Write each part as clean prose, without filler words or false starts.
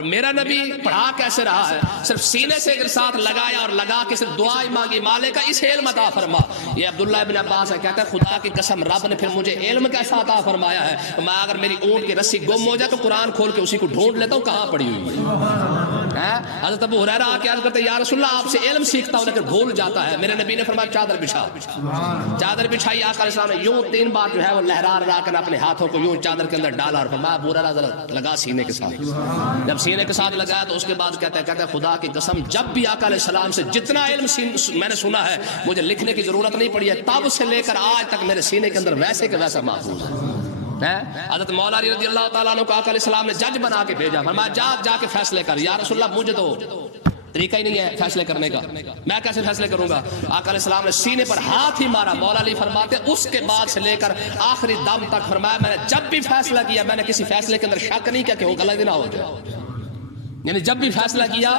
میرا نبی پڑھا کیسے رہا ہے؟ صرف سینے سے ساتھ لگایا اور لگا کے صرف دعائیں مانگی، مالک کا اس علم عطا فرما۔ یہ عبداللہ ابن عباس ہے، کہتا ہے خدا کی قسم رب نے پھر مجھے علم کیسا عطا فرمایا ہے، میں اگر میری اونٹ کی رسی گم ہو جائے تو قرآن کھول کے اسی کو ڈھونڈ لیتا ہوں کہاں پڑی ہوئی ہے۔ حضرت ابو ہریرہ آ کے عرض کرتے ہیں یا رسول اللہ آپ سے علم سیکھتا ہوں لیکن بھول جاتا ہے۔ میرے نبی نے فرمایا چادر بچھاؤ۔ چادر بچھائی، آقا علیہ السلام نے یوں 3 بار جو ہے وہ لہرا رہا کر اپنے ہاتھوں کو یوں چادر کے اندر ڈالا اور فرمایا ابو ہریرہ ذرا لگا سینے کے ساتھ۔ جب سینے کے ساتھ لگایا تو اس کے بعد کہتا ہے خدا کی قسم جب بھی آقا علیہ السلام سے جتنا علم میں نے سنا ہے مجھے لکھنے کی ضرورت نہیں پڑی ہے، تب سے لے کر آج تک میرے سینے کے اندر ویسے کہ ویسا محفوظ ہے۔ حضرت مولا علی رضی اللہ تعالیٰ عنہ کو آقا علیہ السلام نے جج بنا کے بھیجا، فرمایا جا کے فیصلے کر۔ یا رسول اللہ مجھے تو طریقہ ہی نہیں ہے فیصلے کرنے کا، میں کیسے فیصلے کروں گا؟ آقا علیہ السلام نے سینے پر ہاتھ ہی مارا۔ مولا علی فرماتے اس کے بعد سے لے کر آخری دم تک فرمایا میں نے جب بھی فیصلہ کیا میں نے کسی فیصلے کے اندر شک نہیں کیا کہ وہ غلط نہ ہو جائے، یعنی جب بھی فیصلہ کیا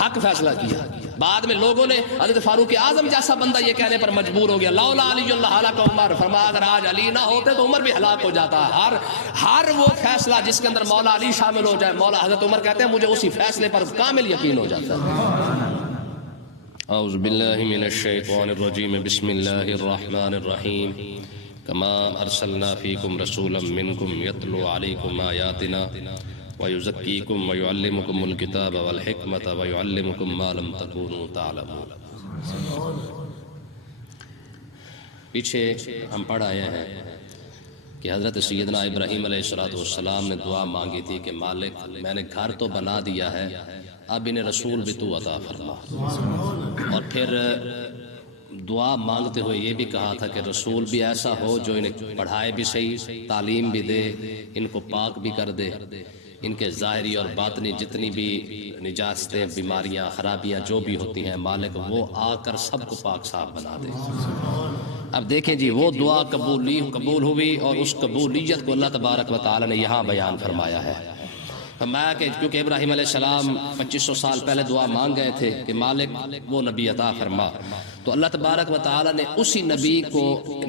حق فیصلہ کیا۔ بعد میں لوگوں نے حضرت فاروق اعظم جیسا بندہ یہ کہنے پر مجبور ہو گیا لولا علی اللہ ہلاک عمر، فرمایا اگر آج علی نہ ہوتے تو عمر بھی ہلاک ہو جاتا۔ ہر وہ فیصلہ جس کے اندر مولا علی شامل ہو جائے، مولا حضرت عمر کہتے ہیں مجھے اسی فیصلے پر کامل یقین ہو جاتا ہے۔ اعوذ باللہ من الشیطان الرجیم، بسم اللہ الرحمن الرحیم۔ کما ارسلنا فیکم رسولا منکم یتلو علیکم آیاتنا وَيُزَكِّيكُمْ وَيُعَلِّمُكُمُ الْكِتَابَ وَالْحِكْمَةَ وَيُعَلِّمُكُمْ مَا لَمْ تَكُونُوا تَعْلَمُونَ۔ پیچھے ہم پڑھ آئے ہیں کہ حضرت سیدنا ابراہیم علیہ السلام نے دعا مانگی تھی کہ مالک میں نے گھر تو بنا دیا ہے، اب انہیں رسول بھی تو عطا فرما۔ اور پھر دعا مانگتے ہوئے یہ بھی کہا تھا کہ رسول بھی ایسا ہو جو انہیں پڑھائے بھی صحیح، تعلیم بھی دے، ان کو پاک بھی کر دے، ان کے ظاہری اور باطنی جتنی بھی نجاستیں، بیماریاں، خرابیاں جو بھی ہوتی ہیں مالک وہ آ کر سب کو پاک صاف بنا دے۔ اب دیکھیں جی وہ دعا قبول ہوئی اور اس قبولیت کو اللہ تبارک و تعالی نے یہاں بیان فرمایا ہے۔ فرمایا کہ کیونکہ ابراہیم علیہ السلام 2500 سال پہلے دعا مانگ گئے تھے کہ مالک وہ نبی عطا فرما، تو اللہ تبارک و تعالی نے اسی نبی کو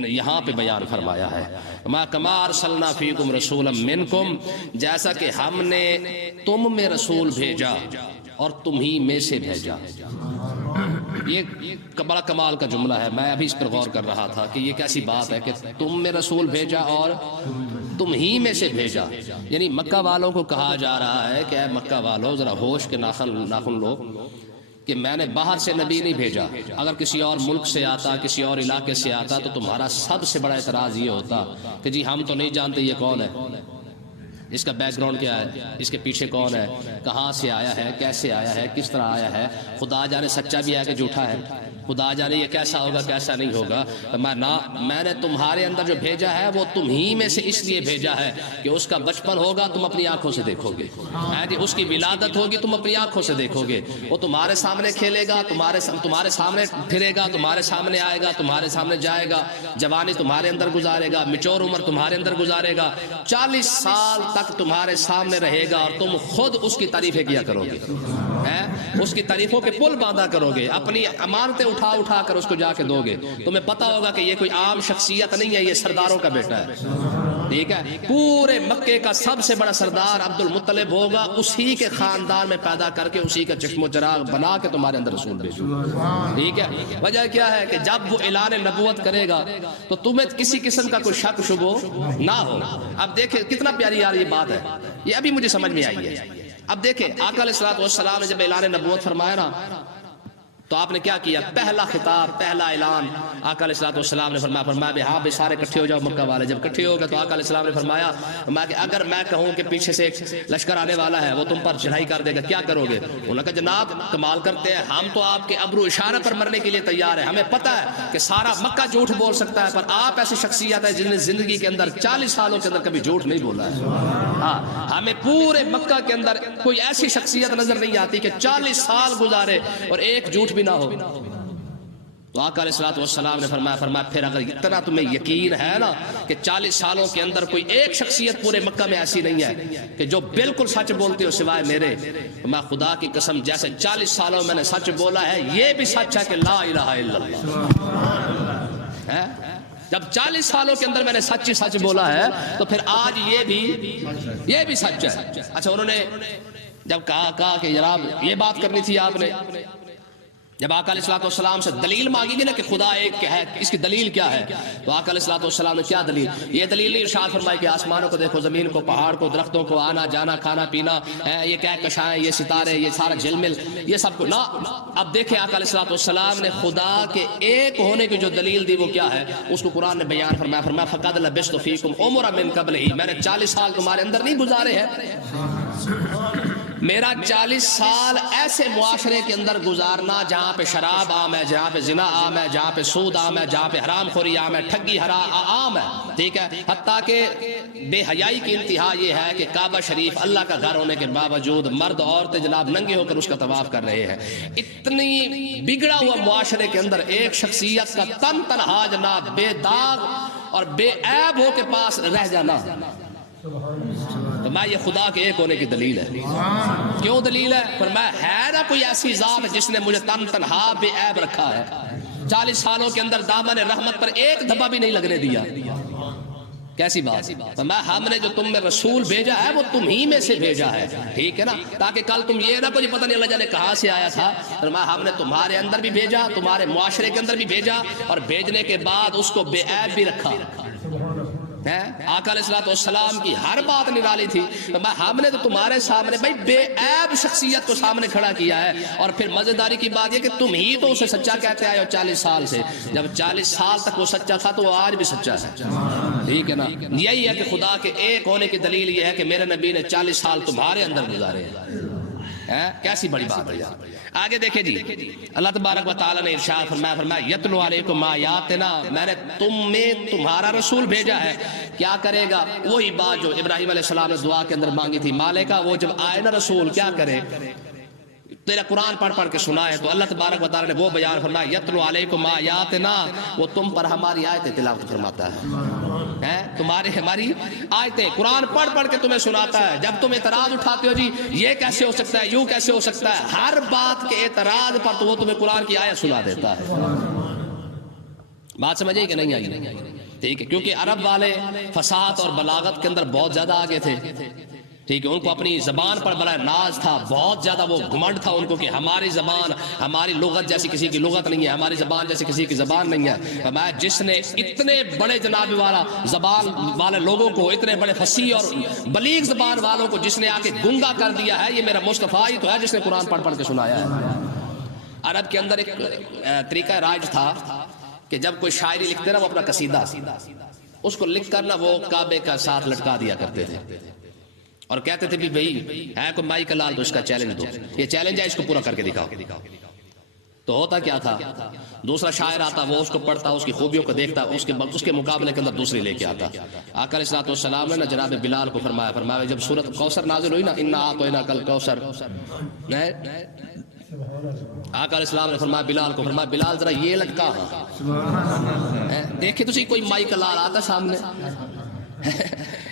یہاں پہ بیان فرمایا ہے۔ ما کما ارسلنا فیکم رسولا منکم، جیسا کہ ہم نے تم میں رسول بھیجا اور تم ہی میں سے بھیجا۔ یہ بڑا کمال کا جملہ ہے، میں ابھی اس پر غور کر رہا تھا کہ یہ کیسی بات ہے کہ تم میں رسول بھیجا اور تم ہی میں سے بھیجا، یعنی مکہ والوں کو کہا جا رہا ہے کہ اے مکہ والوں ذرا ہوش کے ناخن لو کہ میں نے باہر سے نبی نہیں بھیجا، اگر کسی اور ملک سے آتا، کسی اور علاقے سے آتا تو تمہارا سب سے بڑا اعتراض یہ ہوتا کہ جی ہم تو نہیں جانتے یہ کون ہے، اس کا بیک گراؤنڈ کیا ہے، اس کے پیچھے کون ہے، کہاں سے آیا ہے، کیسے آیا ہے، کس طرح آیا ہے، خدا جانے سچا بھی ہے کہ جھوٹا ہے، خدا جانے یہ کیسا ہوگا کیسا نہیں ہوگا۔ میں نے تمہارے اندر جو بھیجا ہے وہ تم ہی میں سے اس لیے بھیجا ہے کہ اس کا بچپن ہوگا تم اپنی آنکھوں سے دیکھو گے، اس کی ولادت ہوگی تم اپنی آنکھوں سے دیکھو گے، وہ تمہارے سامنے کھیلے گا، تمہارے سامنے پھرے گا، تمہارے سامنے آئے گا، تمہارے سامنے جائے گا، جوانی تمہارے اندر گزارے گا، میچور عمر تمہارے اندر گزارے گا، 40 سال تک تمہارے سامنے رہے گا اور تم خود اس کی تعریفیں کیا کرو گے، اس کی تعریفوں کے پل باندھا کرو گے، اپنی امانتیں اٹھا کر اس کو جا کے دو گے، تمہیں پتا ہوگا کہ یہ کوئی عام شخصیت نہیں ہے، یہ سرداروں کا بیٹا ہے، ٹھیک ہے، پورے مکے کا سب سے بڑا سردار عبد المطلب ہوگا، اسی کے خاندان میں پیدا کر کے اسی کا چشم و چراغ بنا کے تمہارے اندر رسول بھیجو، ٹھیک ہے۔ وجہ کیا ہے کہ جب وہ اعلان نبوت کرے گا تو تمہیں کسی قسم کا کوئی شک شبہ نہ ہو۔ اب دیکھیں کتنا پیاری یار یہ بات ہے، یہ ابھی مجھے سمجھ میں آئی ہے۔ اب دیکھیں آقا علیہ السلام نے جب اعلان نبوت فرمایا نا تو آپ نے کیا کیا، پہلا خطاب، پہلا اعلان آقا علیہ السلام نے فرمایا ہاں بھائی سارے کٹھے ہو جاؤ مکہ والے۔ جب کٹھے ہو گئے تو آقا علیہ السلام نے فرمایا کہ اگر میں کہوں کہ پیچھے سے ایک لشکر آنے والا ہے وہ تم پر چڑھائی کر دے گا کیا کرو گے؟ انہوں نے کہا جناب کمال کرتے ہیں، ہم تو آپ کے ابرو اشارہ پر مرنے کے لیے تیار ہیں، ہمیں پتہ ہے کہ سارا مکہ جھوٹ بول سکتا ہے پر آپ ایسی شخصیت ہے جن نے زندگی کے اندر 40 سالوں کے اندر کبھی جھوٹ نہیں بولا ہے۔ ہاں ہمیں پورے مکہ کے اندر کوئی ایسی شخصیت نظر نہیں آتی کہ 40 سال گزارے اور ایک جھوٹ بھی نہ ہو۔ تو آقا علیہ السلام نے فرمایا پھر اگر اتنا تمہیں یقین ہے نا کہ 40 سالوں کے اندر کوئی ایک شخصیت پورے مکہ میں ایسی نہیں ہے کہ جو بالکل سچ بولتی ہو سوائے میرے، میں خدا کی قسم جیسے 40 سالوں میں نے سچ بولا ہے یہ بھی سچ ہے کہ لا الہ الا اللہ ہے۔ جب 40 سالوں کے اندر میں نے سچ بولا ہے تو پھر آج یہ بھی سچ ہے۔ اچھا انہوں نے جب کہا کہ جناب یہ بات کرنی تھی آپ نے، جب آقا علیہ الصلوۃ والسلام سے دلیل مانگی گئی نا کہ خدا ایک ہے، اس کی دلیل کیا ہے، تو آقا علیہ الصلوۃ والسلام نے کیا دلیل، یہ دلیل نہیں ارشاد فرمائی کہ آسمانوں کو دیکھو، زمین کو، پہاڑ کو، درختوں کو، آنا جانا، کھانا پینا، یہ کہکشائیں، یہ ستارے، یہ سارا جھلمل، یہ سب کو نا۔ اب دیکھیں آقا علیہ الصلوۃ والسلام نے خدا کے ایک ہونے کی جو دلیل دی وہ کیا ہے، اس کو قرآن نے بیان فرمایا، فرمایا فقد لبثت فیکم عمرا من قبلہ، میں نے 40 سال تمہارے اندر نہیں گزارے ہیں، میرا 40 سال ایسے معاشرے کے اندر گزارنا جہاں پہ شراب عام ہے، جہاں پہ زنا عام ہے، جہاں پہ سود عام ہے، جہاں پہ حرام خوری عام ہے، ٹھگی عام ہے، ٹھیک ہے، حتیٰ کہ بے حیائی کی انتہا یہ ہے کہ کعبہ شریف اللہ کا گھر ہونے کے باوجود مرد عورتیں جناب ننگے ہو کر اس کا طواف کر رہے ہیں۔ اتنی بگڑا ہوا معاشرے کے اندر ایک شخصیت کا تن تنہا جناب بے داغ اور بے عیب ہو کے پاس رہ جانا، تو میں یہ خدا کے ایک ہونے کی دلیل ہے۔ کیوں دلیل ہے؟ فرمایا ہے نا کوئی ایسی ذات جس نے مجھے تن تنہا بے عیب رکھا ہے، 40 سالوں کے اندر دامن رحمت پر ایک دھبا بھی نہیں لگنے دیا، کیسی بات؟ فرمایا ہم نے جو تم میں رسول بھیجا ہے وہ تم ہی میں سے بھیجا ہے، ٹھیک ہے نا، تاکہ کل تم یہ نہ کوئی پتہ نہیں اللہ جانے کہاں سے آیا تھا۔ فرمایا ہم نے تمہارے اندر بھی بھیجا، تمہارے معاشرے کے اندر بھی بھیجا، اور بھیجنے کے بعد اس کو بے عیب بھی رکھا۔ آقا علیہ الصلوۃ والسلام کی ہر بات نرالی تھی، ہم نے تو تمہارے سامنے بھائی بے عیب شخصیت کو سامنے کھڑا کیا ہے، اور پھر مزیداری کی بات یہ کہ تم ہی تو اسے سچا کہتے آئے ہو 40 سال سے، جب 40 سال تک وہ سچا تھا تو وہ آج بھی سچا ہے، ٹھیک ہے نا۔ یہی ہے کہ خدا کے ایک ہونے کی دلیل یہ ہے کہ میرے نبی نے 40 سال تمہارے اندر گزارے ہیں، کیسی بڑی بات ہے یار۔ آگے دیکھیں جی، اللہ تبارک و تعالیٰ نے ارشاد فرمایا یتلو علیکم آیاتنا، میں نے تم میں تمہارا رسول بھیجا ہے، کیا کرے گا؟ وہی بات جو ابراہیم علیہ السلام نے دعا کے اندر مانگی تھی، مالکا وہ جب آئے نا رسول کیا کرے؟ تیرا قرآن پڑھ پڑھ کے سنائے، تو اللہ تبارک و تعالیٰ نے وہ بیان فرمایا یتلو علیکم آیاتنا، وہ تم پر ہماری آیتیں تلاوت فرماتا ہے، تمہارے ہماری آیتیں قرآن پڑھ پڑھ کے تمہیں سناتا ہے۔ جب تم اعتراض اٹھاتے ہو جی یہ کیسے ہو سکتا ہے، یوں کیسے ہو سکتا ہے، ہر بات کے اعتراض پر تو وہ تمہیں قرآن کی آیت سنا دیتا ہے۔ بات سمجھے کہ نہیں آئی؟ ٹھیک ہے، کیونکہ عرب والے فصاحت اور بلاغت کے اندر بہت زیادہ آگے تھے، ٹھیک ہے، ان کو اپنی زبان پر بڑا ناز تھا، بہت زیادہ وہ گھمنڈ تھا ان کو کہ ہماری زبان، ہماری لغت جیسی کسی کی لغت نہیں ہے، ہماری زبان جیسی کسی کی زبان نہیں ہے۔ فرمایا جس نے اتنے بڑے جناب والا زبان والے لوگوں کو، اتنے بڑے فصیح اور بلیغ زبان والوں کو جس نے آ کے گنگا کر دیا ہے، یہ میرا مصطفیٰ ہی تو ہے جس نے قرآن پڑھ پڑھ کے سنایا ہے۔ عرب کے اندر ایک طریقہ راج تھا کہ جب کوئی شاعری لکھتے نا وہ اپنا قصیدہ اس کو لکھ کر نا وہ کعبے کا ساتھ لٹکا دیا کرتے تھے، اور کہتے تھے بھی بھئی ہے کوئی مائی کا لال تو اس کا چیلنج دو، یہ چیلنج ہے اس کو پورا کر کے دکھاؤ۔ تو ہوتا کیا تھا، دوسرا شاعر آتا، وہ اس کو پڑھتا، اس کی خوبیوں کو دیکھتا، اس کے مقابلے کے اندر دوسری لے کے آتا۔ آقا علیہ الصلوۃ والسلام نے نا جناب بلال کو فرمایا جب سورۃ کوثر نازل ہوئی نا، انا اعطیناک الکوثر، آقا علیہ السلام نے فرمایا بلال کو، فرمایا بلال ذرا یہ لٹکا، دیکھیں تو کوئی مائی کا لال آتا سامنے،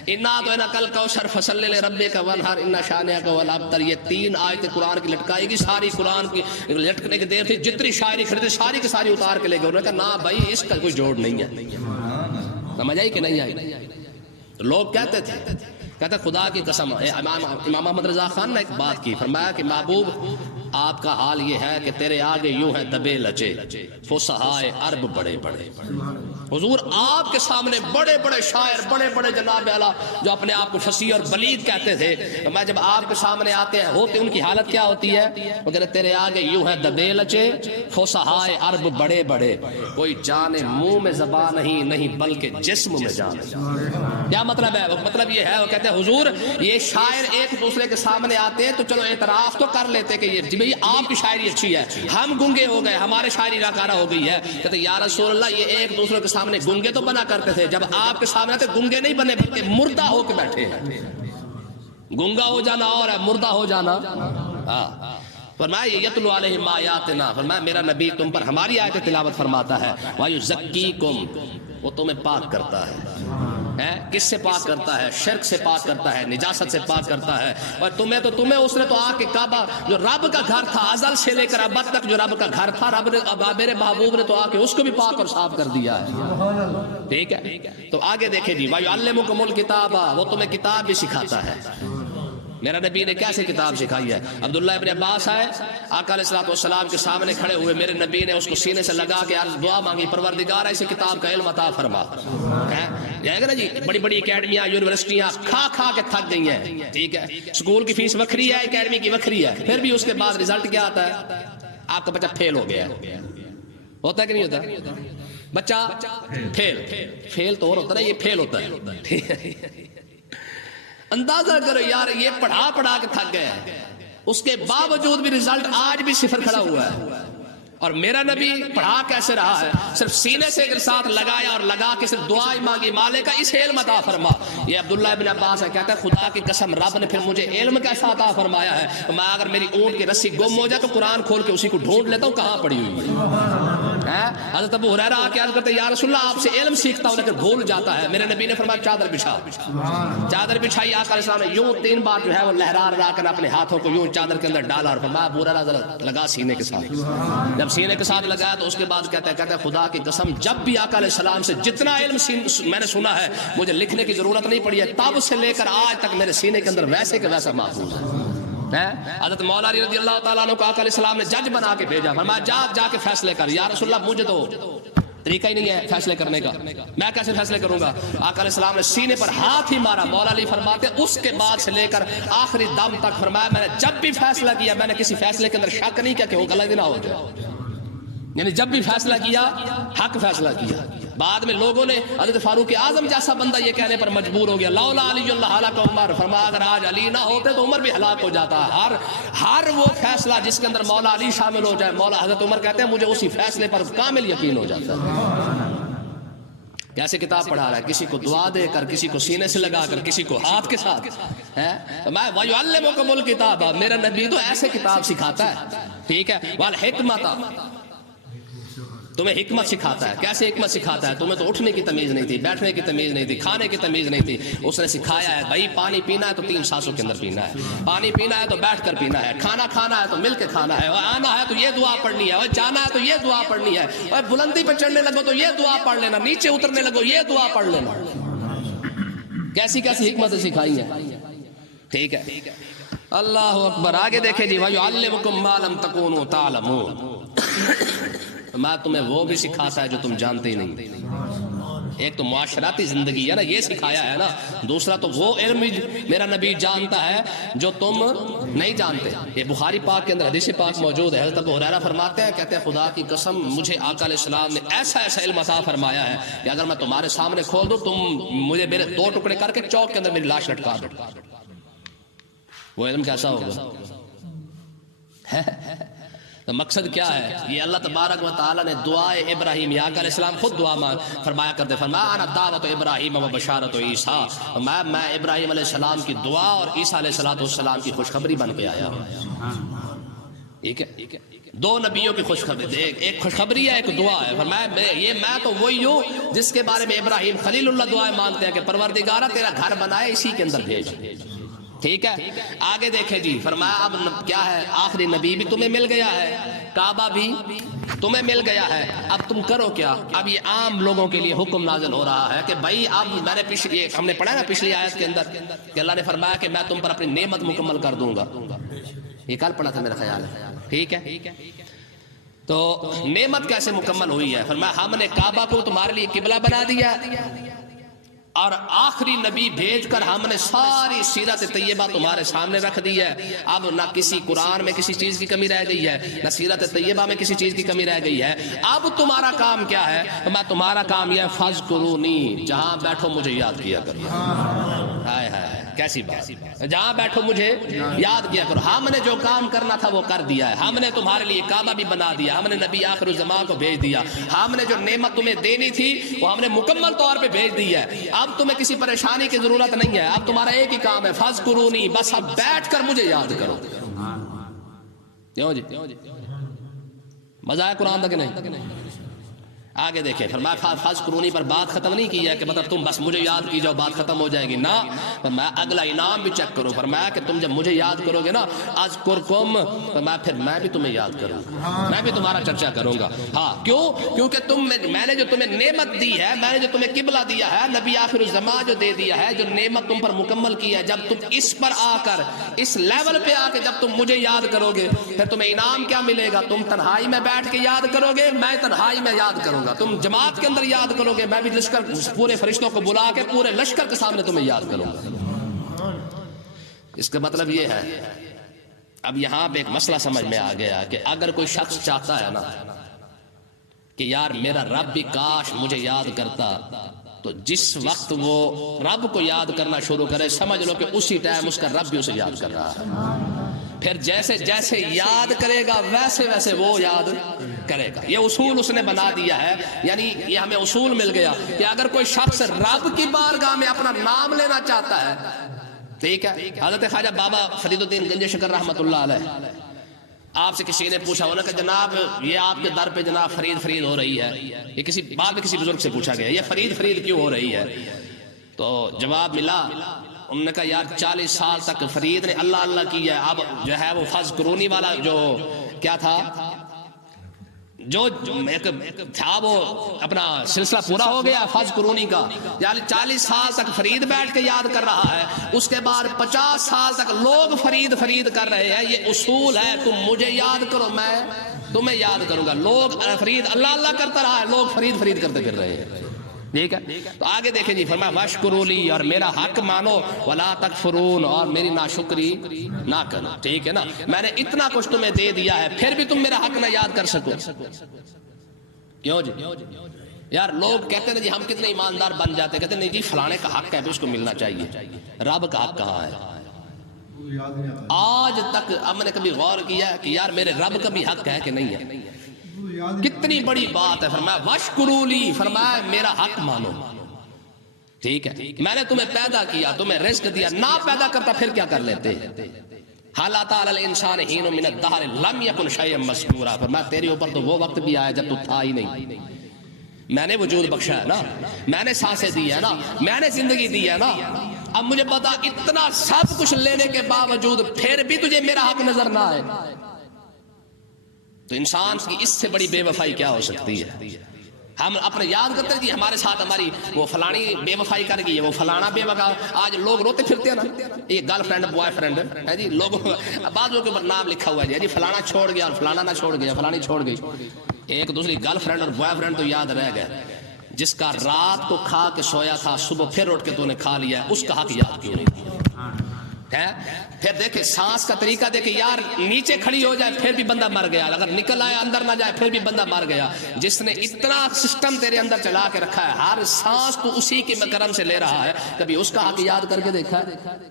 انا تو کل کوثر فصل لربک وانحر ان شانئک هو الابتر، یہ 3 آیتیں قرآن کی لٹکائے گی، ساری قرآن کی لٹکنے کی دیر تھی، جتنی شاعری خریدے ساری کی ساری اتار کے لے گئے۔ انہوں نے کہا نا بھائی اس کا کوئی جوڑ نہیں ہے، سمجھ آئی کہ نہیں آئی؟ لوگ کہتے تھے خدا کی قسم، امام محمد رضا خان نے ایک بات کی، فرمایا کہ محبوب آپ کا حال یہ ہے کہ تیرے آگے یوں ہے دبے لچے فصحائے عرب بڑے بڑے، حضور آپ کے سامنے بڑے بڑے شاعر، بڑے بڑے جناب اعلیٰ جو اپنے آپ کو فصیح اور بلیغ کہتے تھے، میں جب آپ کے سامنے آتے ہیں ہوتے ان کی حالت کیا ہوتی ہے؟ وہ کہتے تیرے آگے یوں ہے دبے لچے فصحائے عرب بڑے بڑے، کوئی جانے منہ میں زبان نہیں بلکہ جسم میں جان۔ کیا مطلب ہے؟ مطلب یہ ہے، وہ کہتے ہیں حضور یہ شاعر ایک دوسرے کے سامنے آتے ہیں تو چلو اعتراف تو کر لیتے کہ یہ بھئی آپ کی شاعری اچھی ہے، ہم گنگے ہو گئے، ہماری شاعری ناکارہ ہو گئی ہے، کہتے یا رسول اللہ یہ ایک دوسرے کے سامنے گنگے تو بنا کرتے تھے، جب آپ کے سامنے آتے گنگے نہیں بنے بلکہ مردہ ہو کے بیٹھے ہیں۔ گنگا ہو جانا اور ہے، مردہ ہو جانا۔ فرمایا یتلو علیہم آیاتنا، فرمایا میرا نبی تم پر ہماری آیتیں تلاوت فرماتا ہے، وَيُزَكِّيكُمْ، وہ تمہیں پاک کرتا ہے، کس سے پاک کرتا ہے؟ شرک سے پاک کرتا ہے، نجاست سے پاک کرتا ہے، اور تمہیں اس نے تو آ کے کعبہ جو رب کا گھر تھا ازل سے لے کر ابد تک جو رب کا گھر تھا، رب نے میرے محبوب نے تو آ کے اس کو بھی پاک اور صاف کر دیا ہے، ٹھیک ہے۔ تو آگے دیکھیں جی وَيُعَلِّمُكُمُ الْكِتَابَ، وہ تمہیں کتاب بھی سکھاتا ہے، میرا نبی نے کیسے کتاب سکھائی ہے؟ عبداللہ ابن عباس آئے، آقا علیہ الصلوۃ والسلام کے سامنے کھڑے ہوئے، میرے نبی نے اس کو سینے سے لگا کے دعا مانگی، پروردگار ایسی کتاب کا علم عطا فرما۔ جائے گا نا جی، بڑی بڑی اکیڈمیاں یونیورسٹیاں کھا کھا کے تھک گئی ہیں، ٹھیک ہے، اسکول کی فیس وکھری ہے، اکیڈمی کی وکھری ہے، پھر بھی اس کے بعد رزلٹ کیا آتا ہے؟ آپ کا بچہ فیل ہو گیا ہے، ہوتا ہے کہ نہیں ہوتا؟ بچہ فیل تو اور ہوتا ہے، یہ فیل ہوتا ہے۔ اندازہ کرو یار، یہ پڑھا پڑھا کے تھک گیا ہے، اس کے باوجود بھی رزلٹ آج بھی صفر کھڑا ہوا ہے۔ اور میرا نبی پڑھا کیسے رہا ہے؟ صرف سینے سے ایک ساتھ لگایا اور لگا کے صرف دعائیں مانگی، مالک کا اس علم عطا فرما۔ یہ عبداللہ ابن عباس ہے، کہتا ہے خدا کی قسم رب نے پھر مجھے علم کیسا عطا فرمایا ہے، میں اگر میری اونٹ کی رسی گم ہو جائے تو قرآن کھول کے اسی کو ڈھونڈ لیتا ہوں کہاں پڑی ہوئی ہے۔ حضرت ابو ہریرہ آ کے عرض کرتے ہیں یا رسول اللہ آپ سے علم سیکھتا ہوں لیکن بھول جاتا ہے۔ میرے نبی نے فرمایا چادر بچھاؤ، چادر بچھائی، آقا علیہ السلام نے یوں 3 بار جو ہے وہ لہرا کر اپنے ہاتھوں کو یوں چادر کے اندر ڈالا اور فرمایا ابو ہریرہ ذرا لگا سینے کے ساتھ۔ جب سینے کے ساتھ لگایا تو اس کے بعد کہتا ہے خدا کی قسم جب بھی آقا علیہ السلام سے جتنا علم میں نے سنا ہے مجھے لکھنے کی ضرورت نہیں پڑی ہے، تب سے لے کر آج تک میرے سینے کے اندر ویسے کہ ویسا محفوظ ہے۔ حضرت مولا علی رضی اللہ تعالیٰ عنہ کو آقا علیہ السلام نے جج بنا کے بھیجا، فرمایا جا کے فیصلے کر۔ یا رسول اللہ مجھے تو طریقہ ہی نہیں ہے فیصلے کرنے کا، میں کیسے فیصلے کروں گا؟ آقا علیہ السلام نے سینے پر ہاتھ ہی مارا۔ مولا علی فرماتے اس کے بعد سے لے کر آخری دم تک فرمایا میں نے جب بھی فیصلہ کیا میں نے کسی فیصلے کے اندر شک نہیں کیا کہ وہ غلط نہ ہو جائے، یعنی جب بھی فیصلہ کیا حق فیصلہ کیا۔ بعد میں لوگوں نے حضرت فاروق اعظم جیسا بندہ یہ کہنے پر مجبور ہو گیا لولا علی اللہ ہلاک عمر، فرمایا اگر آج علی نہ ہوتے تو عمر بھی ہلاک ہو جاتا۔ ہر وہ فیصلہ جس کے اندر مولا علی شامل ہو جائے، مولا حضرت عمر کہتے ہیں مجھے اسی فیصلے پر کامل یقین ہو جاتا ہے۔ کیسے کتاب پڑھا رہا ہے، کسی کو دعا دے کر، کسی کو سینے سے لگا کر، کسی کو ہاتھ کے ساتھ ہے۔ میں وَيُعَلِّمُكُمُ الْكِتَابَ، میرا نبی تو ایسے کتاب سکھاتا ہے، ٹھیک ہے، وَالْحِكْمَةَ، تمہیں حکمت سکھاتا ہے۔ کیسے حکمت سکھاتا ہے؟ تمہیں تو اٹھنے کی تمیز نہیں تھی، بیٹھنے کی تمیز نہیں تھی، کھانے کی تمیز نہیں تھی، اس نے سکھایا ہے بھائی پانی پینا ہے تو 3 سانسوں کے اندر پینا ہے، پانی پینا ہے تو بیٹھ کر پینا ہے، کھانا کھانا ہے تو مل کے کھانا ہے، اور آنا ہے تو یہ دعا پڑھنی ہے، اور جانا ہے تو یہ دعا پڑھنی ہے، اور بلندی پہ چڑھنے لگو تو یہ دعا پڑھ لینا، نیچے اترنے لگو یہ دعا پڑھ لینا۔ کیسی کیسی حکمتیں سکھائی ہیں، ٹھیک ہے۔ اللہ اکبر، آگے دیکھیں جی وَيُعَلِّمُكُم مَّا لَمْ تَكُونُوا تَعْلَمُونَ، میں تمہیں وہ بھی سکھاتا ہے جو تم جانتے ہی نہیں۔ ایک تو معاشراتی زندگی ہے نا، یہ سکھایا ہے نا، دوسرا تو وہ علم میرا نبی جانتا ہے جو تم نہیں جانتے۔ یہ بخاری پاک کے اندر حدیث پاک موجود ہے، حضرت ابو ہریرہ فرماتے ہیں، کہتے ہیں خدا کی قسم مجھے آقا علیہ السلام نے ایسا ایسا علم عطا فرمایا ہے کہ اگر میں تمہارے سامنے کھول دوں تم مجھے میرے 2 ٹکڑے کر کے چوک کے اندر میری لاش لٹکا دو۔ وہ علم کیسا ہوگا؟ تو مقصد کیا ہے؟ یہ اللہ تبارک و تعالیٰ نے دعائے ابراہیم، آقا علیہ السلام خود دعا فرمایا کرتے، فرمایا انا دعوت ابراہیم و بشارت عیسیٰ، میں ابراہیم علیہ السلام کی دعا اور عیسیٰ علیہ السلام کی خوشخبری بن کے آیا ہوں۔ ٹھیک ہے، 2 نبیوں کی خوشخبری، ایک خوشخبری ہے ایک دعا ہے۔ فرمایا یہ میں تو وہی ہوں جس کے بارے میں ابراہیم خلیل اللہ دعائیں مانگتے ہیں کہ پروردگارہ تیرا گھر بنائے اسی کے اندر بھیج۔ ٹھیک ہے، آگے دیکھیں جی، فرمایا اب کیا ہے، آخری نبی بھی تمہیں مل گیا ہے، کعبہ بھی تمہیں مل گیا ہے، اب تم کرو کیا؟ اب یہ عام لوگوں کے لیے حکم نازل ہو رہا ہے کہ بھائی اب میں نے ہم نے پڑھا نا پچھلی آیت کے اندر کہ اللہ نے فرمایا کہ میں تم پر اپنی نعمت مکمل کر دوں گا، یہ کل پڑھا تھا میرا خیال ہے، ٹھیک ہے۔ تو نعمت کیسے مکمل ہوئی ہے؟ فرمایا ہم نے کعبہ کو تمہارے لیے قبلہ بنا دیا اور آخری نبی بھیج کر ہم نے ساری سیرت طیبہ تمہارے سامنے رکھ دی ہے۔ اب نہ کسی قرآن میں کسی چیز کی کمی رہ گئی ہے، نہ سیرت طیبہ میں کسی چیز کی کمی رہ گئی ہے۔ اب تمہارا کام کیا ہے؟ میں تمہارا کام یہ فَاذْكُرُونِی، جہاں بیٹھو مجھے یاد کیا کرو۔ ہائے ہائے کیسی بات، جہاں بیٹھو مجھے یاد کیا کرو۔ ہم نے جو کام کرنا تھا وہ کر دیا ہے، ہم نے تمہارے لیے کعبہ بھی بنا دیا، ہم نے نبی آخر الزمان کو بھیج دیا، ہم نے جو نعمت تمہیں دینی تھی وہ ہم نے مکمل طور پہ بھیج دی ہے۔ اب تمہیں کسی پریشانی کی ضرورت نہیں ہے، اب تمہارا ایک ہی کام ہے فَاذْكُرُونِی، بس اب بیٹھ کر مجھے یاد کرو۔ کیوں جی مزہ آیا قرآن تک نہیں؟ آگے دیکھیں فرمایا فاذکرونی پر بات ختم نہیں کی ہے کہ مطلب تم بس مجھے یاد کی جاؤ بات ختم ہو جائے گی نا، فرمایا اگلا انعام بھی چیک کرو، فرمایا کہ تم جب مجھے یاد کرو گے نا اذکرکم، فرمایا پھر میں بھی تمہیں یاد کروں گا، میں بھی تمہارا چرچا کروں گا۔ ہاں کیوں؟ کیونکہ میں نے جو تمہیں نعمت دی ہے، میں نے جو تمہیں قبلہ دیا ہے، نبی آخر الزمان جو دے دیا ہے، جو نعمت تم پر مکمل کی ہے، جب تم اس پر آ کر اس لیول پہ آ کے جب تم مجھے یاد کرو گے پھر تمہیں انعام کیا ملے گا؟ تم تنہائی میں بیٹھ کے یاد کرو گے، میں تنہائی میں یاد کروں گا، تم جماعت کے اندر یاد کرو گے، میں بھی لشکر پورے فرشتوں کو بلا کے پورے لشکر کے سامنے تمہیں یاد کروں گا۔ اس کا مطلب یہ ہے، اب یہاں پہ ایک مسئلہ سمجھ میں آ گیا کہ اگر کوئی شخص چاہتا ہے نا کہ یار میرا رب بھی کاش مجھے یاد کرتا، تو جس وقت وہ رب کو یاد کرنا شروع کرے سمجھ لو کہ اسی ٹائم اس کا رب بھی اسے یاد کر رہا ہے، پھر جیسے جیسے یاد کرے گا ویسے ویسے وہ یاد کرے گا۔ یہ اصول اس نے بنا دیا ہے، یعنی یہ ہمیں اصول مل گیا کہ اگر کوئی شخص رب کی بارگاہ میں اپنا نام لینا چاہتا ہے، ٹھیک ہے، حضرت خواجہ بابا فرید الدین گنج شکر رحمۃ اللہ علیہ، آپ سے کسی نے پوچھا ہونا کہ جناب یہ آپ کے در پہ جناب فرید فرید ہو رہی ہے، یہ کسی بعد میں کسی بزرگ سے پوچھا گیا یہ فرید فرید کیوں ہو رہی ہے؟ تو جواب ملا، انہوں نے کہا یار 40 سال تک فرید نے اللہ اللہ کی ہے، اب جو ہے وہ فاذکرونی والا جو کیا تھا، جو تھا وہ اپنا سلسلہ پورا ہو گیا فاذکرونی کا، یعنی 40 سال تک فرید بیٹھ کے یاد کر رہا ہے، اس کے بعد 50 سال تک لوگ فرید فرید کر رہے ہیں۔ یہ اصول ہے، تم مجھے یاد کرو میں تمہیں یاد کروں گا۔ لوگ فرید اللہ اللہ کرتا رہا ہے، لوگ فرید فرید کرتے پھر رہے ہیں، ٹھیک ہے۔ تو آگے دیکھیں جی، فرمایا واشکروا لی، اور میرا حق مانو، ولا تکفرون، اور میری ناشکری نہ کرو، ٹھیک ہے نا۔ میں نے اتنا کچھ تمہیں دے دیا ہے پھر بھی تم میرا حق نہ یاد کر سکو، کیوں جی؟ یار لوگ کہتے ہیں جی ہم کتنے ایماندار بن جاتے ہیں، کہتے ہیں نہیں جی فلانے کا حق ہے تو اس کو ملنا چاہیے، رب کا حق کہاں ہے؟ آج تک ہم نے کبھی غور کیا کہ یار میرے رب کا بھی حق ہے کہ نہیں ہے؟ کتنی بڑی بات ہے۔ فرمایا واشکروا لی، فرمایا میرا حق مانو، ٹھیک ہے۔ میں نے تمہیں پیدا کیا، تمہیں رزق دیا، نہ پیدا کرتا پھر کیا کر لیتے؟ حال اتی علی الانسان حین من الدہر لم یکن شیئا مذکورا، فرمایا تیرے اوپر تو وہ وقت بھی آیا جب تو تھا ہی نہیں، میں نے وجود بخشا ہے نا، میں نے سانسیں دی ہے نا، میں نے زندگی دی ہے نا۔ اب مجھے پتا اتنا سب کچھ لینے کے باوجود پھر بھی تجھے میرا حق نظر نہ آئے، تو انسان کی اس سے بڑی بے وفائی کیا ہو سکتی ہے؟ ہم اپنے یاد کرتے ہیں جی ہمارے ساتھ ہماری وہ فلانی بے وفائی کر گئی ہے، وہ فلانا بے وفا، آج لوگ روتے پھرتے ہیں نا، یہ گرل فرینڈ بوائے فرینڈ ہے جی، لوگوں بعض لوگوں کے اوپر نام لکھا ہوا ہے جی فلانا چھوڑ گیا اور فلانا نہ چھوڑ گیا، فلانی چھوڑ گئی، ایک دوسری گرل فرینڈ اور بوائے فرینڈ تو یاد رہ گئے، جس کا رات کو کھا کے سویا تھا صبح پھر اٹھ کے تو نے کھا لیا ہے، اس کا حق یاد کیوں نہیں ہے؟ پھر دیکھیں سانس کا طریقہ دیکھیں، یار نیچے کھڑی ہو جائے پھر بھی بندہ مر گیا، اگر نکل آئے اندر نہ جائے پھر بھی بندہ مر گیا۔ جس نے اتنا سسٹم تیرے اندر چلا کے رکھا ہے، ہر سانس تو اسی کے کرم سے لے رہا ہے، کبھی اس کا حق یاد کر کے دیکھا ہے؟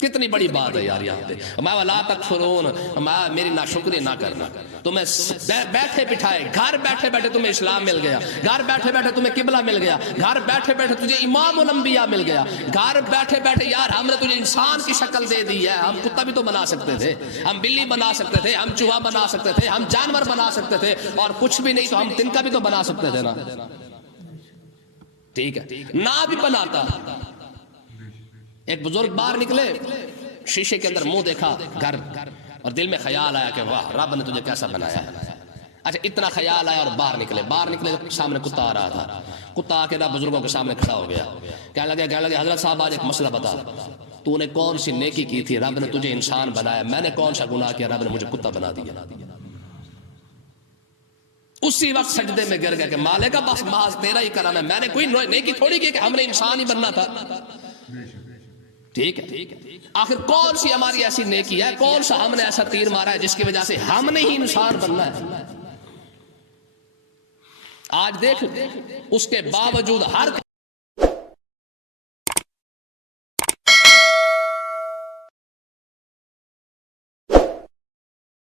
کتنی بڑی بات ہے یار یہاں پہ، میں ولا تکفرون، میں میری ناشکری نہ کرنا، تمہیں بیٹھے بٹھائے گھر بیٹھے بیٹھے تمہیں اسلام مل گیا، گھر بیٹھے بیٹھے تمہیں قبلہ مل گیا، گھر بیٹھے بیٹھے تجھے امام الانبیاء مل گیا، گھر بیٹھے بیٹھے یار ہم نے تجھے انسان کی شکل دے دی ہے، ہم کتا بھی تو بنا سکتے تھے، ہم بلی بنا سکتے تھے، ہم چوہا بنا سکتے تھے، ہم جانور بنا سکتے تھے، اور کچھ بھی نہیں تو ہم تنکا بھی تو بنا سکتے تھے نا، ٹھیک ہے نہ بھی بناتا۔ ایک بزرگ باہر نکلے، شیشے کے اندر منہ دیکھا گھر، اور دل میں خیال آیا کہ واہ رب نے تجھے کیسا بنایا ہے۔ اچھا اتنا خیال آیا اور باہر نکلے سامنے کتا آ رہا تھا، کتا آ کے بزرگوں کے سامنے کھڑا ہو گیا، کہنے لگے حضرت صاحب آج ایک مسئلہ بتا، تو نے کون سی نیکی کی تھی، رب نے تجھے انسان بنایا، میں نے کون سا گناہ کیا، رب نے مجھے کتا بنا دیا۔ اسی وقت سجدے میں گر گیا کہ مالک کا بس محض تیرا ہی کرم ہے، میں نے کوئی نیکی تھوڑی کی کہ ہم نے انسان ہی بننا تھا، ٹھیک ہے۔ آخر کون سی ہماری ایسی نیکی ہے، کون سا ہم نے ایسا تیر مارا ہے جس کی وجہ سے ہم نے ہی انسان بننا ہے؟ آج دیکھ اس کے باوجود ہر